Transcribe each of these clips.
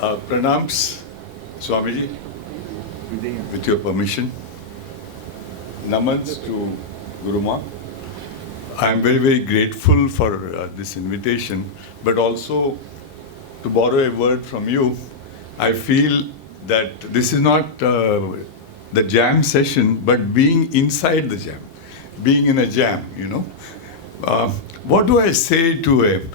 Pranams, Swamiji, with your permission. Namans to Guru Ma. I am very, very grateful for this invitation, but also to borrow a word from you, I feel that this is not the jam session, but being inside the jam, being in a jam, you know. What do I say to an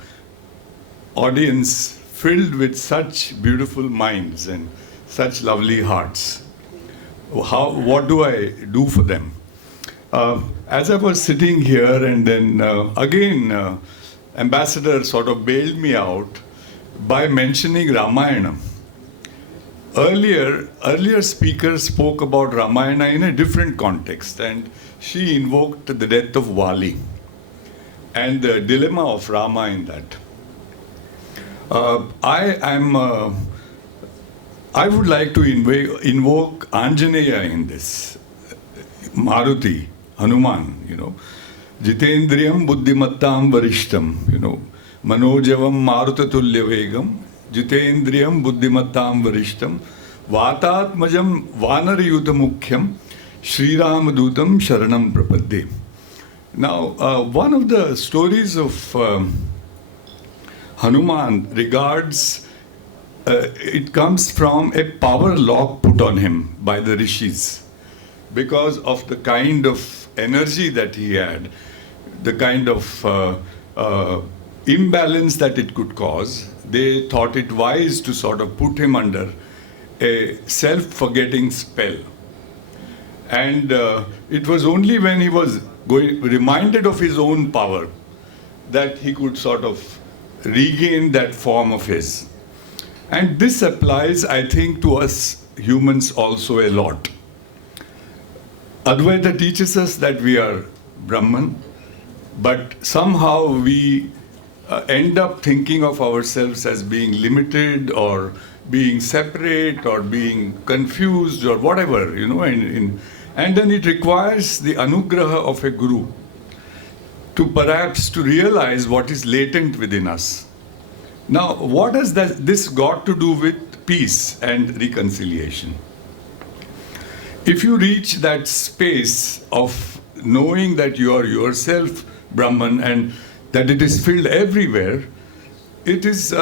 audience filled with such beautiful minds and such lovely hearts? What do I do for them? As I was sitting here, and then again, Ambassador sort of bailed me out by mentioning Ramayana. Earlier speakers spoke about Ramayana in a different context, and she invoked the death of Vali and the dilemma of Rama in that. I would like to invoke Anjaneya in this. Maruti, Hanuman, you know. Jitendriyam buddhimattam varishtam, you know. Manojavam marutatulya vegam, Jitendriyam buddhimattam varishtam, Vatatmajam vanarayuta mukhyam, Sri Ramadutam sharanam prapadde. Now, one of the stories of Hanuman regards, it comes from a power lock put on him by the rishis. Because of the kind of energy that he had, the kind of imbalance that it could cause, they thought it wise to sort of put him under a self-forgetting spell. And it was only when he was reminded of his own power that he could sort of regain that form of his. And this applies, I think, to us humans also a lot. Advaita teaches us that we are Brahman, but somehow we end up thinking of ourselves as being limited or being separate or being confused or whatever, you know, and then it requires the anugraha of a guru to perhaps to realize what is latent within us. Now, what has this got to do with peace and reconciliation? If you reach that space of knowing that you are yourself Brahman and that it is filled everywhere, it is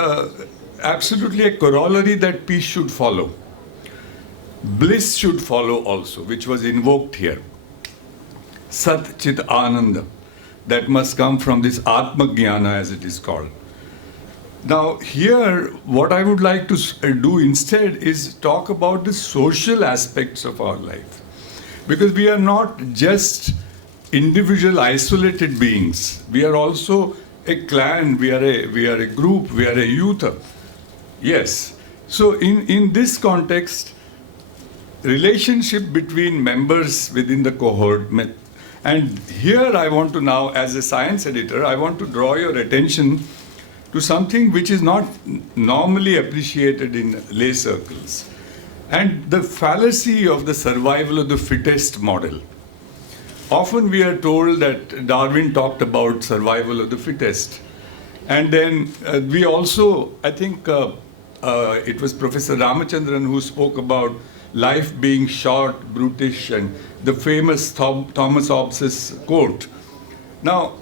absolutely a corollary that peace should follow. Bliss should follow also, which was invoked here. Sat Chit Ananda, that must come from this Atma Jnana as it is called. Now here, what I would like to do instead is talk about the social aspects of our life. Because we are not just individual isolated beings. We are also a clan, we are a group, we are a youth. Yes. So in this context, relationship between members within the cohort, and here I want to now, as a science editor, I want to draw your attention to something which is not normally appreciated in lay circles, and the fallacy of the survival of the fittest model. Often we are told that Darwin talked about survival of the fittest, and then we also, I think it was Professor Ramachandran who spoke about life being short, brutish, and the famous Thomas Hobbes's quote. Now,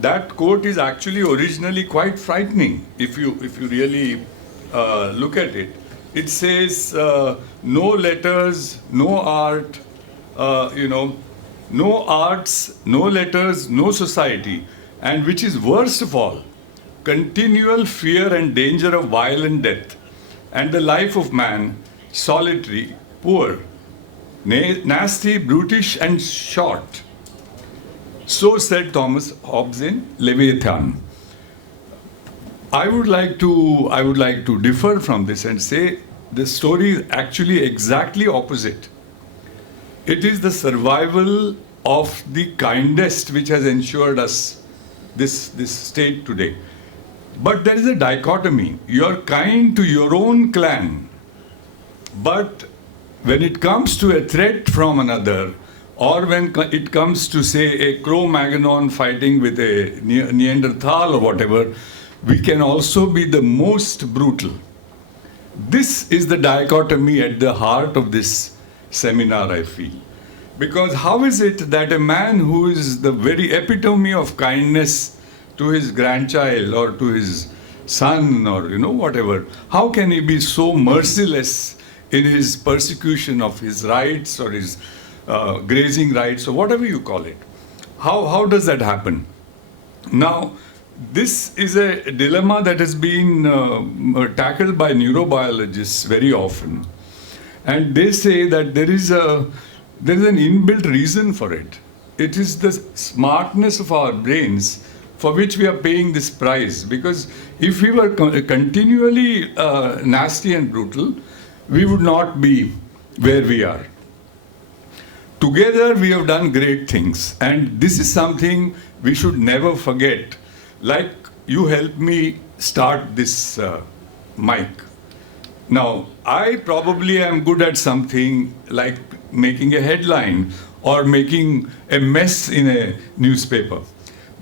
that quote is actually originally quite frightening if you really look at it. It says, no letters, no art, no arts, no letters, no society, and which is worst of all, continual fear and danger of violent death, and the life of man, solitary, poor, nasty, brutish, and short. So said Thomas Hobbes in Leviathan. I would like to differ from this and say the story is actually exactly opposite. It is the survival of the kindest which has ensured us this state today. But there is a dichotomy. You are kind to your own clan, but when it comes to a threat from another, or when it comes to, say, a Cro-Magnon fighting with a Neanderthal or whatever, we can also be the most brutal. This is the dichotomy at the heart of this seminar, I feel. Because how is it that a man who is the very epitome of kindness to his grandchild or to his son or whatever, how can he be so merciless in his persecution of his rights or his grazing rights or whatever you call it? How does that happen? Now, this is a dilemma that has been tackled by neurobiologists very often. And they say that there is an inbuilt reason for it. It is the smartness of our brains for which we are paying this price. Because if we were continually nasty and brutal, we would not be where we are. Together we have done great things, and this is something we should never forget. Like you helped me start this mic. Now, I probably am good at something like making a headline or making a mess in a newspaper.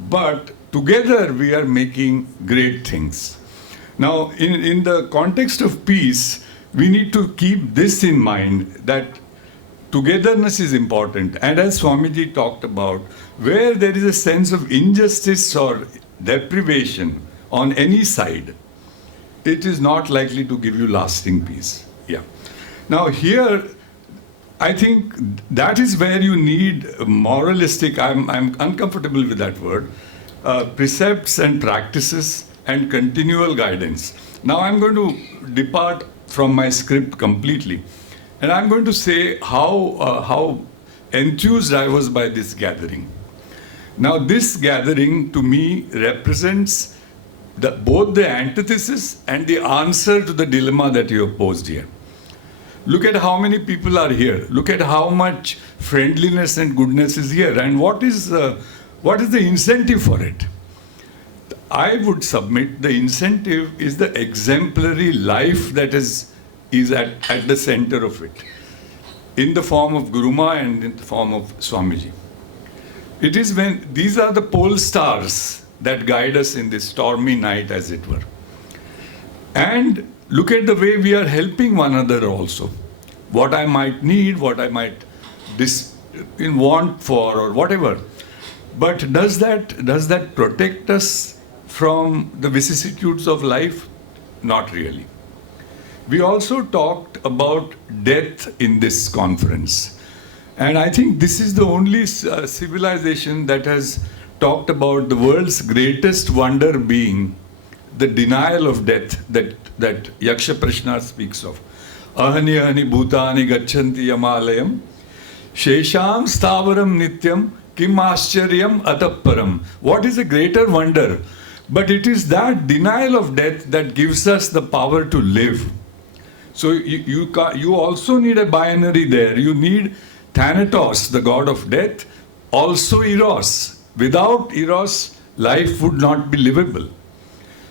But together we are making great things. Now, in the context of peace, we need to keep this in mind, that togetherness is important. And as Swamiji talked about, where there is a sense of injustice or deprivation on any side, it is not likely to give you lasting peace. Yeah. Now here, I think that is where you need moralistic, I'm uncomfortable with that word, precepts and practices and continual guidance. Now I'm going to depart from my script completely. And I'm going to say how enthused I was by this gathering. Now, this gathering to me represents both the antithesis and the answer to the dilemma that you have posed here. Look at how many people are here. Look at how much friendliness and goodness is here. And what is the incentive for it? I would submit the incentive is the exemplary life that is at the center of it, in the form of Guruma and in the form of Swamiji. It is when these are the pole stars that guide us in this stormy night, as it were. And look at the way we are helping one another also. What I might need, what I might want for, or whatever. But does that protect us from the vicissitudes of life? Not really. We also talked about death in this conference. And I think this is the only civilization that has talked about the world's greatest wonder being the denial of death that Yaksha Prashna speaks of. Ahani ahani bhutani gachanti yamalayam shesham stavaram nityam kim ascharyam atapparam. What is a greater wonder? But it is that denial of death that gives us the power to live. So you also need a binary there. You need Thanatos, the god of death, also Eros. Without Eros, life would not be livable.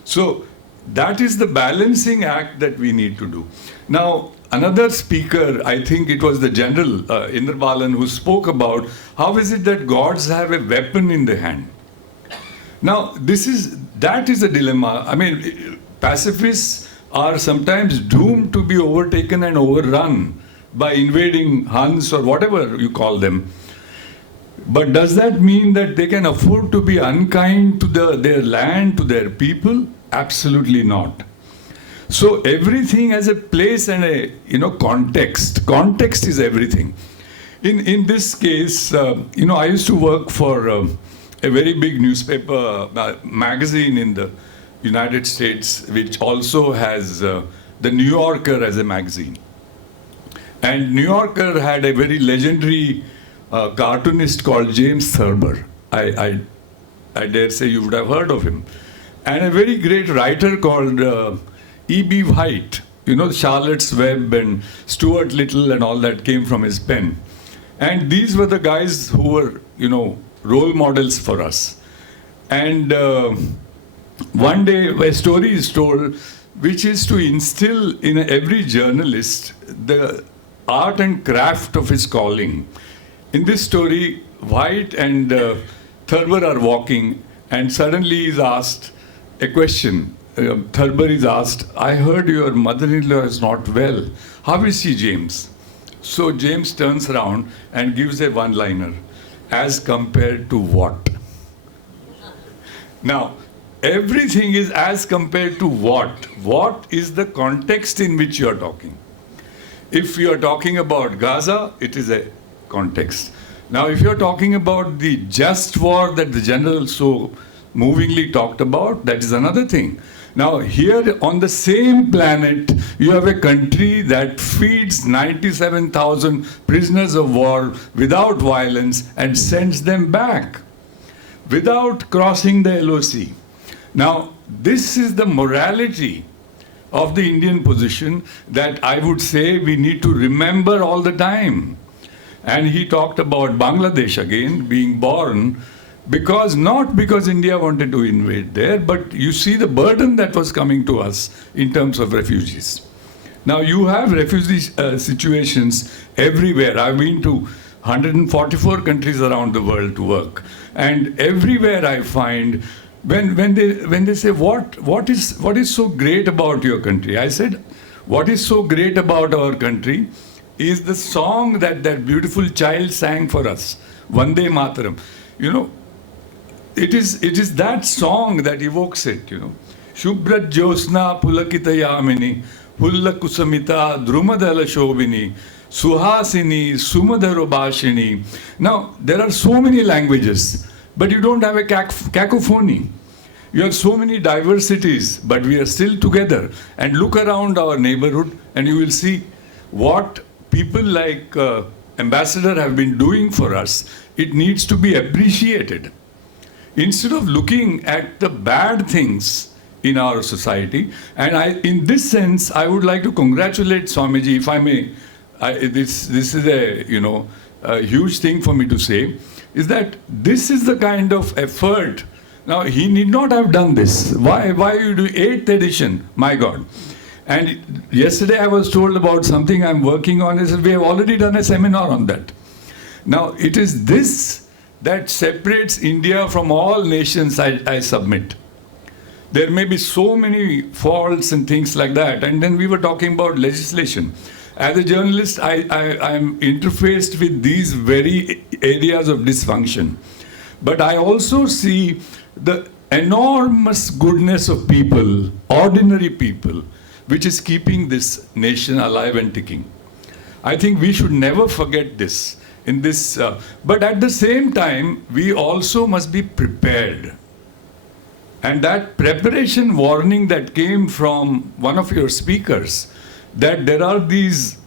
So that is the balancing act that we need to do. Now, another speaker, I think it was the General Indrabalan, who spoke about how is it that gods have a weapon in the hand. Now, that is a dilemma. I mean, pacifists are sometimes doomed to be overtaken and overrun by invading Huns or whatever you call them. But does that mean that they can afford to be unkind to their land, to their people? Absolutely not. So everything has a place and a context. Context is everything. In this case, I used to work for a very big newspaper magazine in the United States, which also has the New Yorker as a magazine. And New Yorker had a very legendary cartoonist called James Thurber. I dare say you would have heard of him. And a very great writer called E.B. White. Charlotte's Web and Stuart Little and all that came from his pen. And these were the guys who were, role models for us. And one day a story is told which is to instill in every journalist the art and craft of his calling. In this story, White and Thurber are walking, and suddenly he is asked a question. Thurber is asked, I heard your mother-in-law is not well. How is she, James? So James turns around and gives a one-liner. As compared to what? Now, everything is as compared to what? What is the context in which you are talking? If you are talking about Gaza, it is a context. Now, if you are talking about the just war that the general so movingly talked about, that is another thing. Now, here on the same planet, you have a country that feeds 97,000 prisoners of war without violence and sends them back without crossing the LOC. Now, this is the morality of the Indian position that I would say we need to remember all the time. And he talked about Bangladesh again being born not because India wanted to invade there, but you see the burden that was coming to us in terms of refugees. Now you have refugee situations everywhere. I've been to 144 countries around the world to work, and everywhere I find when they say what is so great about your country, I said what is so great about our country is the song that beautiful child sang for us, Vande Mataram. You know, it is that song that evokes it, you know. Shubhra Jyosna Pulakita Yamini, Pulla Kusamita Drumadala Shobini, Suhasini Sumadharo Bhashini. Now, there are so many languages, but you don't have a cacophony. You have so many diversities, but we are still together. And look around our neighborhood and you will see what people like Ambassador have been doing for us. It needs to be appreciated. Instead of looking at the bad things in our society, and in this sense, I would like to congratulate Swamiji, if I may. This is a huge thing for me to say, is that this is the kind of effort. Now, he need not have done this. Why you do 8th edition? My God. And yesterday I was told about something I'm working on. I said, we have already done a seminar on that. Now, it is this that separates India from all nations, I submit. There may be so many faults and things like that. And then we were talking about legislation. As a journalist, I'm interfaced with these very areas of dysfunction. But I also see the enormous goodness of people, ordinary people, which is keeping this nation alive and ticking. I think we should never forget this. But at the same time, we also must be prepared. And that preparation warning that came from one of your speakers, that there are these,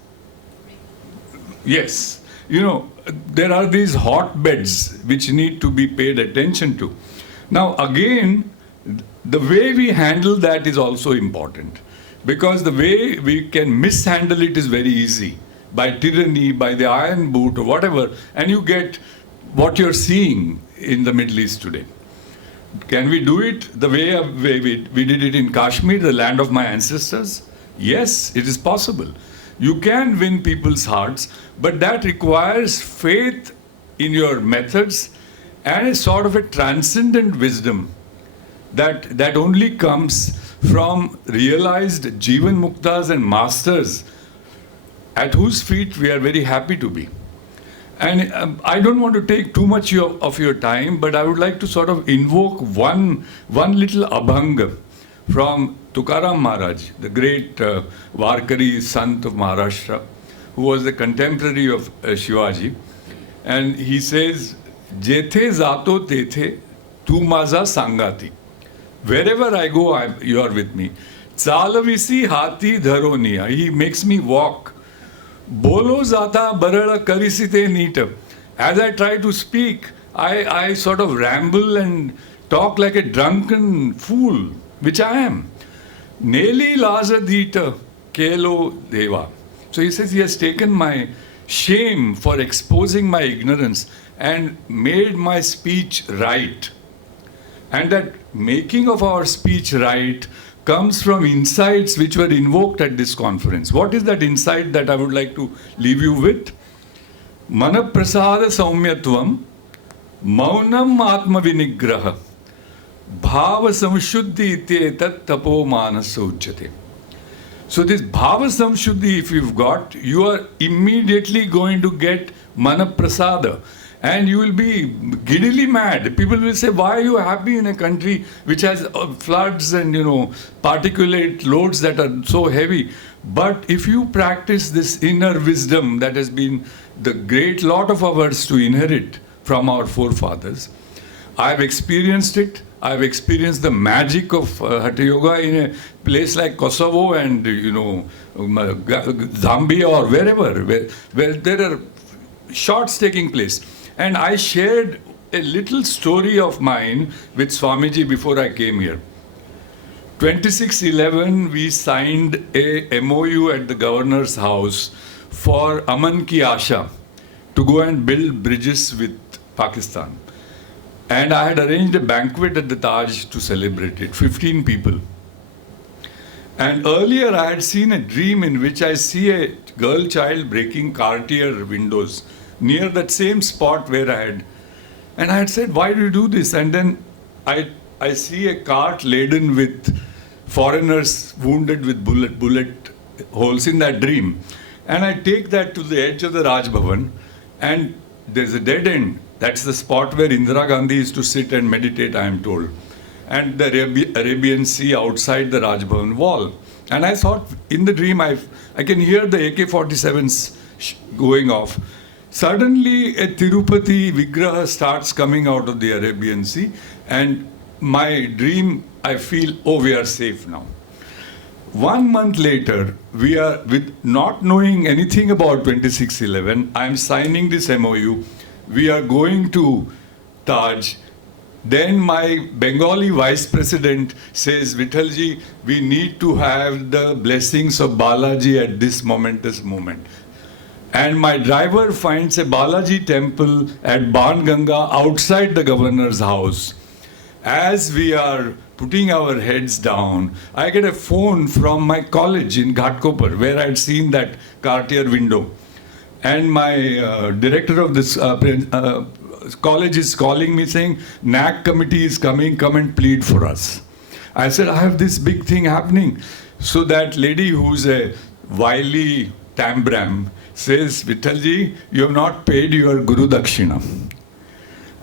yes, you know, there are these hotbeds which need to be paid attention to. Now, again, the way we handle that is also important, because the way we can mishandle it is very easy. By tyranny, by the iron boot or whatever, and you get what you're seeing in the Middle East today. Can we do it the way we did it in Kashmir, the land of my ancestors? Yes, it is possible. You can win people's hearts, but that requires faith in your methods and a sort of a transcendent wisdom that only comes from realized Jivan Muktas and masters at whose feet we are very happy to be. And I don't want to take too much of your time, but I would like to sort of invoke one little abhang from Tukaram Maharaj, the great Varkari Sant of Maharashtra, who was a contemporary of Shivaji. And he says, Jethe zato tethe tu maza sangati. Wherever I go, you are with me. Chalavisi hati dharoniya. He makes me walk. Bolo zata barada karisite neeta. As I try to speak, I sort of ramble and talk like a drunken fool, which I am. Neli laza dita kelo deva. So he says he has taken my shame for exposing my ignorance and made my speech right. And that making of our speech right comes from insights which were invoked at this conference. What is that insight that I would like to leave you with? Manaprasada saumyatvam, maunam atma vinigraha, Bhava samshuddhi itetat tapo manasa uchyate. So this bhava samshuddhi, if you've got, you are immediately going to get manaprasada. And you will be giddily mad. People will say, why are you happy in a country which has floods and, particulate loads that are so heavy? But if you practice this inner wisdom that has been the great lot of ours to inherit from our forefathers, I've experienced it. I've experienced the magic of Hatha Yoga in a place like Kosovo and, Zambia or wherever, where there are shots taking place. And I shared a little story of mine with Swamiji before I came here. 2611, we signed a MOU at the governor's house for Aman Ki Asha to go and build bridges with Pakistan. And I had arranged a banquet at the Taj to celebrate it, 15 people. And earlier I had seen a dream in which I see a girl child breaking Cartier windows near that same spot where and I had said, why do you do this? And then I see a cart laden with foreigners wounded with bullet holes in that dream. And I take that to the edge of the Raj Bhavan, and there's a dead end. That's the spot where Indira Gandhi used to sit and meditate, I am told. And the Arabian Sea outside the Raj Bhavan wall. And I thought, in the dream, I can hear the AK-47s going off. Suddenly, a Tirupati Vigraha starts coming out of the Arabian Sea, and my dream, I feel, we are safe now. 1 month later, we are, with not knowing anything about 2611, I'm signing this MOU. We are going to Taj. Then my Bengali vice president says, Vittalji, we need to have the blessings of Balaji at this momentous moment. And my driver finds a Balaji temple at Banganga outside the governor's house. As we are putting our heads down, I get a phone from my college in Ghatkopar, where I'd seen that Cartier window. And my director of this college is calling me saying, NAC committee is coming, come and plead for us. I said, I have this big thing happening. So that lady who's a wily Tambram says, Vittalji, you have not paid your Guru Dakshina.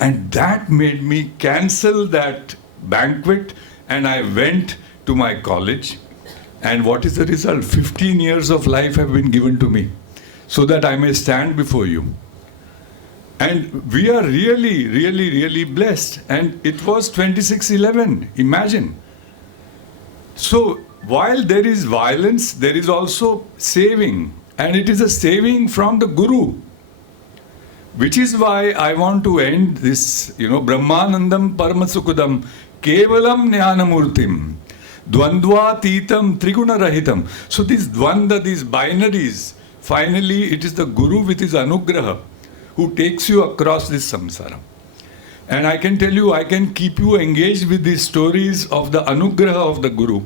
And that made me cancel that banquet, and I went to my college. And what is the result? 15 years of life have been given to me so that I may stand before you. And we are really, really, really blessed. And it was 2611, imagine. So while there is violence, there is also saving. And it is a saving from the Guru. Which is why I want to end this, Brahmanandam Paramasukudam Kevalam Jnanamurtim Dvandva-titam Triguna-rahitam. So these dvanda, these binaries, finally it is the Guru with his anugraha who takes you across this samsara. And I can tell you, I can keep you engaged with these stories of the anugraha of the Guru,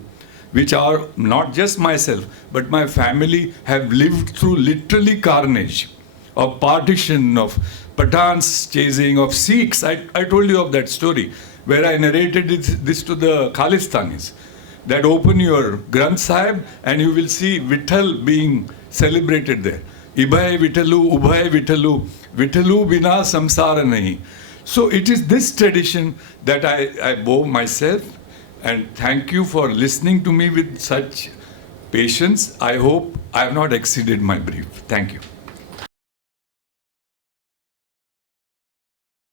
which are not just myself, but my family have lived through literally carnage of partition, of Pathans chasing, of Sikhs. I told you of that story where I narrated this to the Khalistanis. That open your Granth Sahib and you will see Vittal being celebrated there. Ibhay Vittalu, Ubhay Vittalu, Vittalu bina samsara nahi. So it is this tradition that I bow myself, and thank you for listening to me with such patience. I hope I have not exceeded my brief. Thank you.